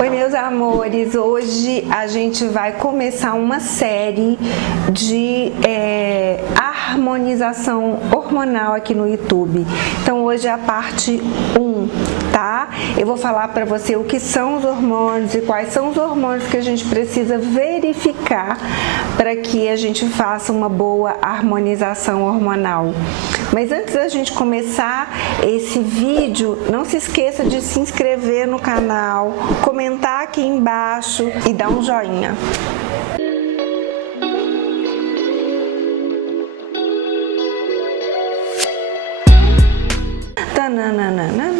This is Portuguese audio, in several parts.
Oi, meus amores, hoje a gente vai começar uma série de harmonização hormonal aqui no YouTube. Então hoje é a parte 1, tá? Eu vou falar para você o que são os hormônios e quais são os hormônios que a gente precisa verificar para que a gente faça uma boa harmonização hormonal. Mas antes da gente começar esse vídeo, não se esqueça de se inscrever no canal, comentar aqui embaixo e dar um joinha. Tananana.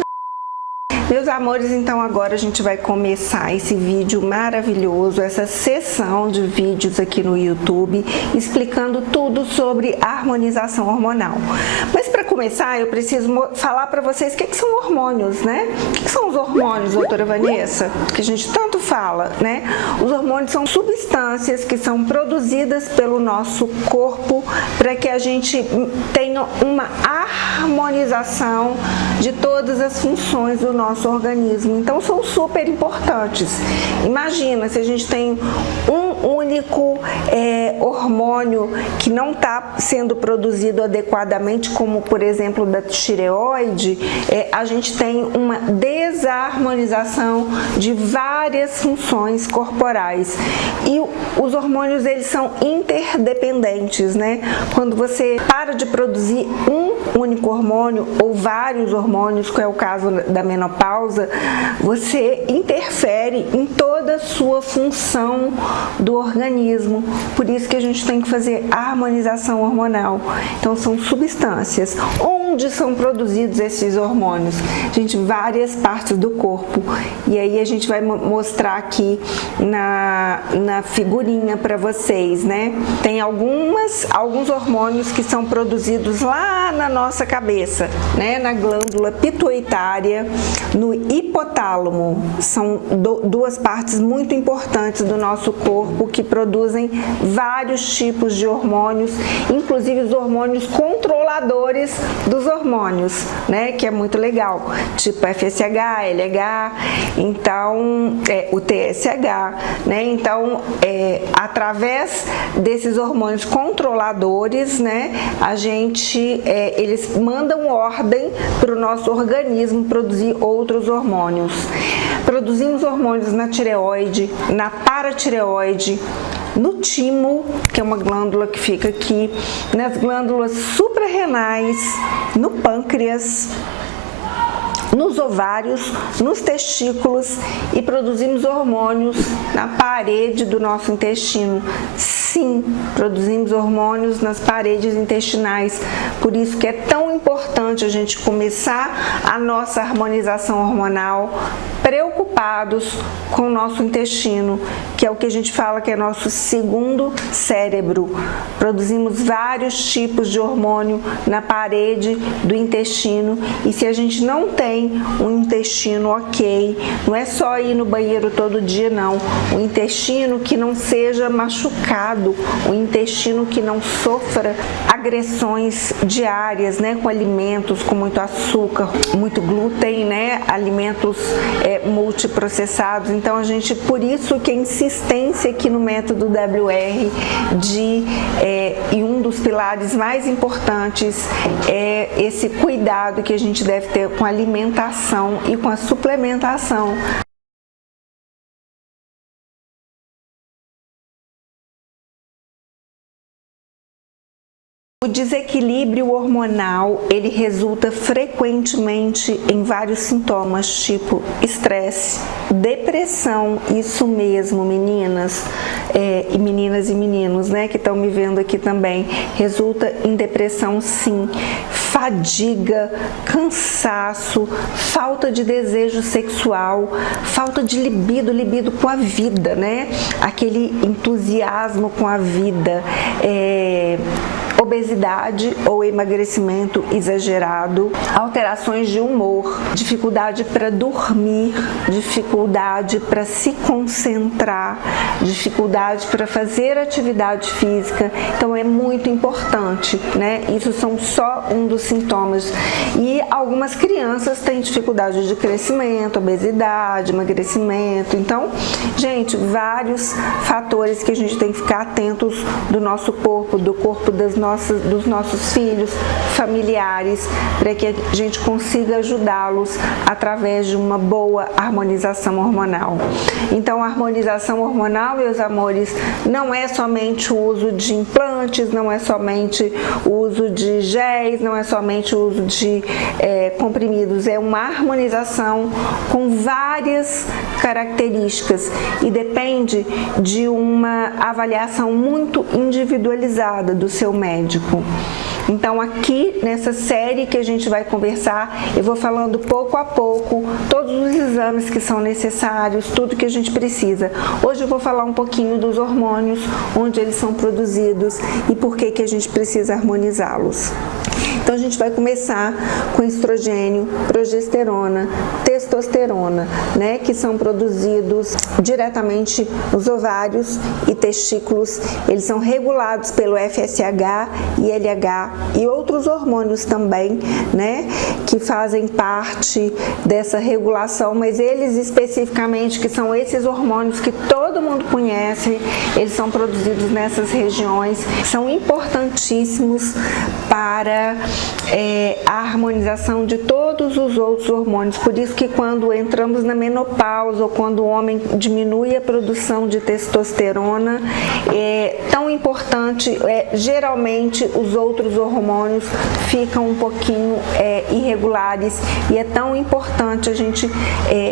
Meus amores, então agora a gente vai começar esse vídeo maravilhoso, essa sessão de vídeos aqui no YouTube, explicando tudo sobre harmonização hormonal. Mas para começar, eu preciso falar para vocês o que são hormônios, né? O que são os hormônios, doutora Vanessa? Que a gente tanto fala, né? Os hormônios são substâncias que são produzidas pelo nosso corpo para que a gente tenha uma harmonização de todas as funções do nosso organismo. Então são super importantes. Imagina se a gente tem um único hormônio que não está sendo produzido adequadamente, como por exemplo da tireoide, a gente tem uma desarmonização de várias funções corporais. E os hormônios, eles são interdependentes, né? Quando você para de produzir um único hormônio ou vários hormônios, que é o caso da menopausa, você interfere em toda a sua função do organismo. Por isso que a gente tem que fazer a harmonização hormonal. Então são substâncias. Onde são produzidos esses hormônios? Gente, várias partes do corpo. E aí a gente vai mostrar aqui na figurinha para vocês, né? Tem alguns hormônios que são produzidos lá na nossa cabeça, né? Na glândula pituitária, no hipotálamo. São duas partes muito importantes do nosso corpo que produzem vários tipos de hormônios, inclusive os hormônios controladores dos hormônios, né? Que é muito legal, tipo FSH, LH, então o TSH, né? Então, através desses hormônios controladores, né? Eles mandam ordem para o nosso organismo produzir outros hormônios. Produzimos hormônios na tireoide, na paratireoide, no timo, que é uma glândula que fica aqui, nas glândulas suprarrenais, no pâncreas, nos ovários, nos testículos, e produzimos hormônios na parede do nosso intestino. Sim, produzimos hormônios nas paredes intestinais. Por isso que é tão importante a gente começar a nossa harmonização hormonal preocupados com o nosso intestino, que é o que a gente fala que é nosso segundo cérebro. Produzimos vários tipos de hormônio na parede do intestino, e se a gente não tem um intestino ok, não é só ir no banheiro todo dia, não. O intestino que não seja machucado, o intestino que não sofra agressões diárias, né, com alimentos com muito açúcar, muito glúten, né, alimentos multiprocessados. Então por isso que a insistência aqui no método WR e um dos pilares mais importantes é esse cuidado que a gente deve ter com a alimentação e com a suplementação. O desequilíbrio hormonal, ele resulta frequentemente em vários sintomas, tipo estresse, depressão, isso mesmo, meninas e meninos, né, que estão me vendo aqui também, resulta em depressão, sim, fadiga, cansaço, falta de desejo sexual, falta de libido com a vida, né, aquele entusiasmo com a vida, obesidade ou emagrecimento exagerado, alterações de humor, dificuldade para dormir, dificuldade para se concentrar, dificuldade para fazer atividade física. Então é muito importante, né? Isso são só um dos sintomas. E algumas crianças têm dificuldade de crescimento, obesidade, emagrecimento. Então, gente, vários fatores que a gente tem que ficar atentos do nosso corpo, do corpo dos nossos filhos, familiares, para que a gente consiga ajudá-los através de uma boa harmonização hormonal. Então, a harmonização hormonal, meus amores, não é somente o uso de implantes, não é somente o uso de géis, não é somente o uso de comprimidos, é uma harmonização com várias características e depende de uma avaliação muito individualizada do seu médico. Então aqui nessa série que a gente vai conversar, eu vou falando pouco a pouco todos os exames que são necessários, tudo que a gente precisa. Hoje eu vou falar um pouquinho dos hormônios, onde eles são produzidos e por que a gente precisa harmonizá-los. Então a gente vai começar com estrogênio, progesterona, testosterona, né, que são produzidos diretamente nos ovários e testículos. Eles são regulados pelo FSH e LH e outros hormônios também, né, que fazem parte dessa regulação, mas eles especificamente, que são esses hormônios que todo mundo conhece, eles são produzidos nessas regiões, são importantíssimos para a harmonização de todos os outros hormônios. Por isso que quando entramos na menopausa ou quando o homem diminui a produção de testosterona, é tão importante, geralmente os outros hormônios ficam um pouquinho irregulares e é tão importante a gente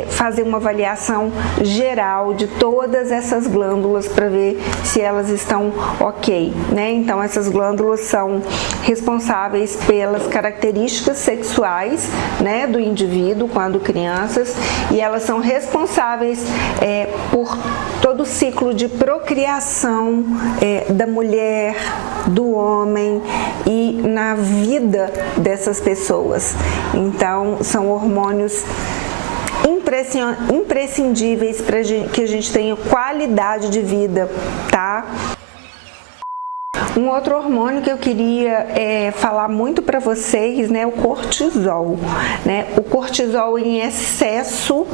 fazer uma avaliação geral de todas essas glândulas para ver se elas estão ok, né? Então essas glândulas são responsáveis pelas características sexuais, né, do indivíduo quando crianças, e elas são responsáveis por todo o ciclo de procriação da mulher, do homem e na vida dessas pessoas. Então são hormônios imprescindíveis para que a gente tenha qualidade de vida, tá? Um outro hormônio que eu queria falar muito para vocês, né, o cortisol, né? O cortisol em excesso,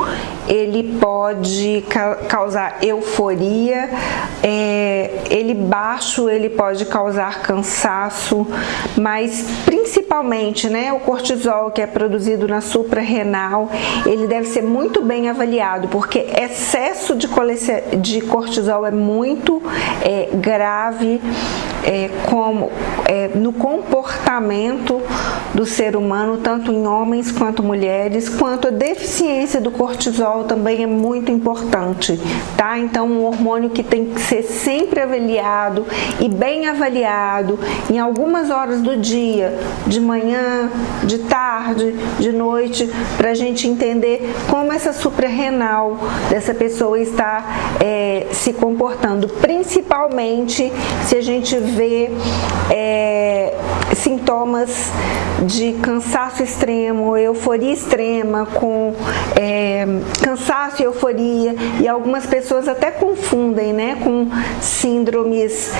ele pode causar euforia, ele baixo, ele pode causar cansaço, mas principalmente, né, o cortisol que é produzido na suprarrenal, ele deve ser muito bem avaliado, porque excesso de cortisol é muito grave, no comportamento do ser humano, tanto em homens quanto mulheres, quanto a deficiência do cortisol também é muito importante, tá? Então, um hormônio que tem que ser sempre avaliado e bem avaliado em algumas horas do dia, de manhã, de tarde, de noite, para a gente entender como essa suprarrenal dessa pessoa está se comportando, principalmente se a gente vê sintomas de cansaço extremo, euforia extrema, com cansaço e euforia, e algumas pessoas até confundem, né, com síndromes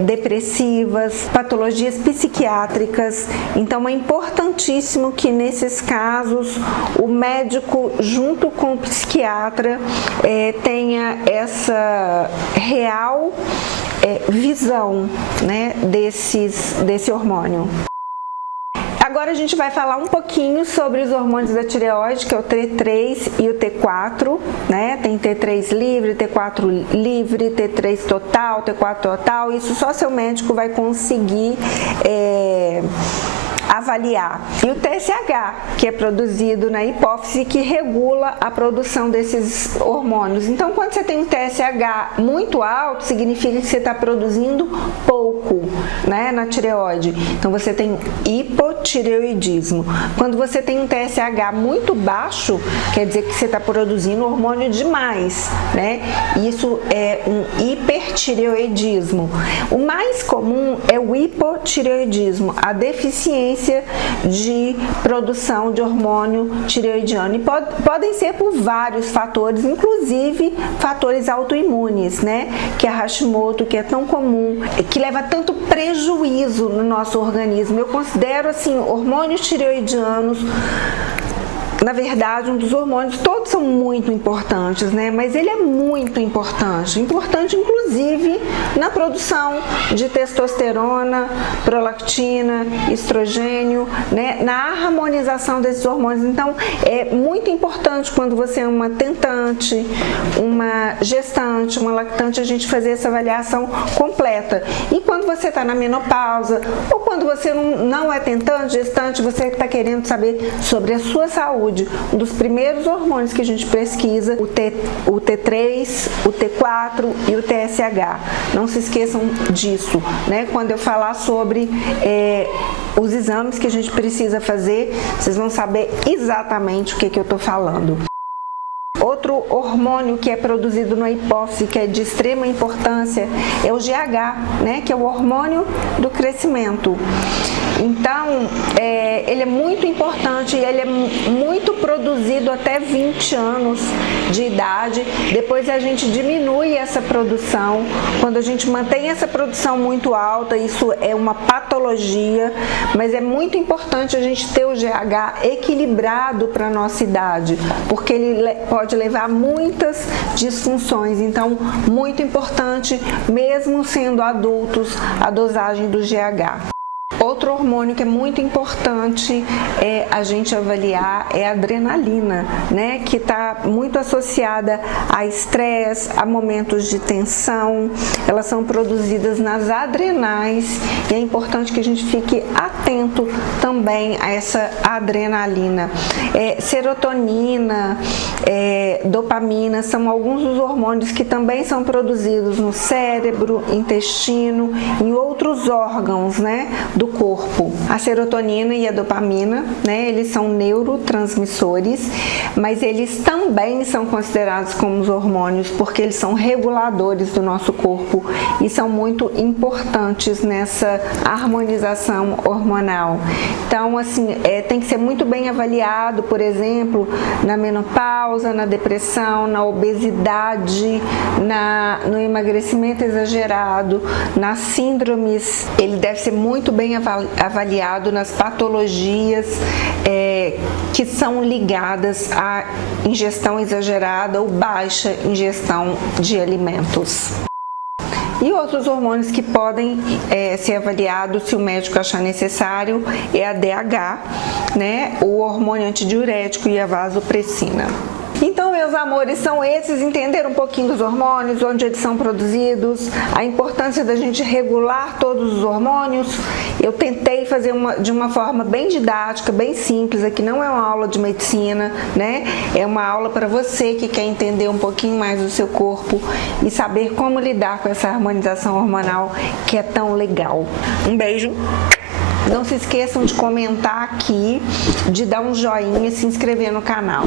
depressivas, patologias psiquiátricas. Então é importantíssimo que nesses casos o médico junto com o psiquiatra tenha essa real visão, né, desse hormônio. Agora a gente vai falar um pouquinho sobre os hormônios da tireoide, que é o T3 e o T4, né? Tem T3 livre, T4 livre, T3 total, T4 total. Isso só seu médico vai conseguir avaliar. E o TSH, que é produzido na hipófise, que regula a produção desses hormônios. Então, quando você tem um TSH muito alto, significa que você está produzindo pouco, né, na tireoide. Então, você tem hipotireoidismo. Quando você tem um TSH muito baixo, quer dizer que você está produzindo hormônio demais, né? Isso é um hipertireoidismo. O mais comum é o hipotireoidismo, a deficiência de produção de hormônio tireoidiano. E podem ser por vários fatores, inclusive fatores autoimunes, né? Que é a Hashimoto, que é tão comum, que leva tanto prejuízo no nosso organismo. Eu considero, assim, hormônios tireoidianos, na verdade, um dos hormônios, todos são muito importantes, né? Mas ele é muito importante. Importante, inclusive, na produção de testosterona, prolactina, estrogênio, né? Na harmonização desses hormônios. Então, é muito importante quando você é uma tentante, uma gestante, uma lactante, a gente fazer essa avaliação completa. E quando você está na menopausa, ou quando você não é tentante, gestante, você está querendo saber sobre a sua saúde, um dos primeiros hormônios que a gente pesquisa, o T3, o T4 e o TSH. Não se esqueçam disso, né? Quando eu falar sobre os exames que a gente precisa fazer, vocês vão saber exatamente o que eu estou falando. Outro hormônio que é produzido na hipófise, que é de extrema importância, é o GH, né? Que é o hormônio do crescimento. Então, ele é muito importante e ele é muito produzido até 20 anos de idade. Depois a gente diminui essa produção. Quando a gente mantém essa produção muito alta, isso é uma patologia, mas é muito importante a gente ter o GH equilibrado para a nossa idade, porque ele pode levar a muitas disfunções. Então, muito importante, mesmo sendo adultos, a dosagem do GH. Outro hormônio que é muito importante a gente avaliar é a adrenalina, né? Que está muito associada a estresse, a momentos de tensão. Elas são produzidas nas adrenais e é importante que a gente fique atento também a essa adrenalina. Serotonina, dopamina são alguns dos hormônios que também são produzidos no cérebro, intestino e em outros órgãos, né, do corpo. A serotonina e a dopamina, né, eles são neurotransmissores, mas eles também são considerados como os hormônios porque eles são reguladores do nosso corpo e são muito importantes nessa harmonização hormonal. Então, assim, tem que ser muito bem avaliado, por exemplo, na menopausa, na depressão, na obesidade, no emagrecimento exagerado, nas síndromes. Ele deve ser muito bem avaliado nas patologias que são ligadas à ingestão exagerada ou baixa ingestão de alimentos. E outros hormônios que podem ser avaliados se o médico achar necessário é a DH, né? O hormônio antidiurético e a vasopressina. Então, meus amores, são esses, entender um pouquinho dos hormônios, onde eles são produzidos, a importância da gente regular todos os hormônios. Eu tentei fazer de uma forma bem didática, bem simples, aqui não é uma aula de medicina, né? É uma aula para você que quer entender um pouquinho mais do seu corpo e saber como lidar com essa harmonização hormonal que é tão legal. Um beijo! Não se esqueçam de comentar aqui, de dar um joinha e se inscrever no canal.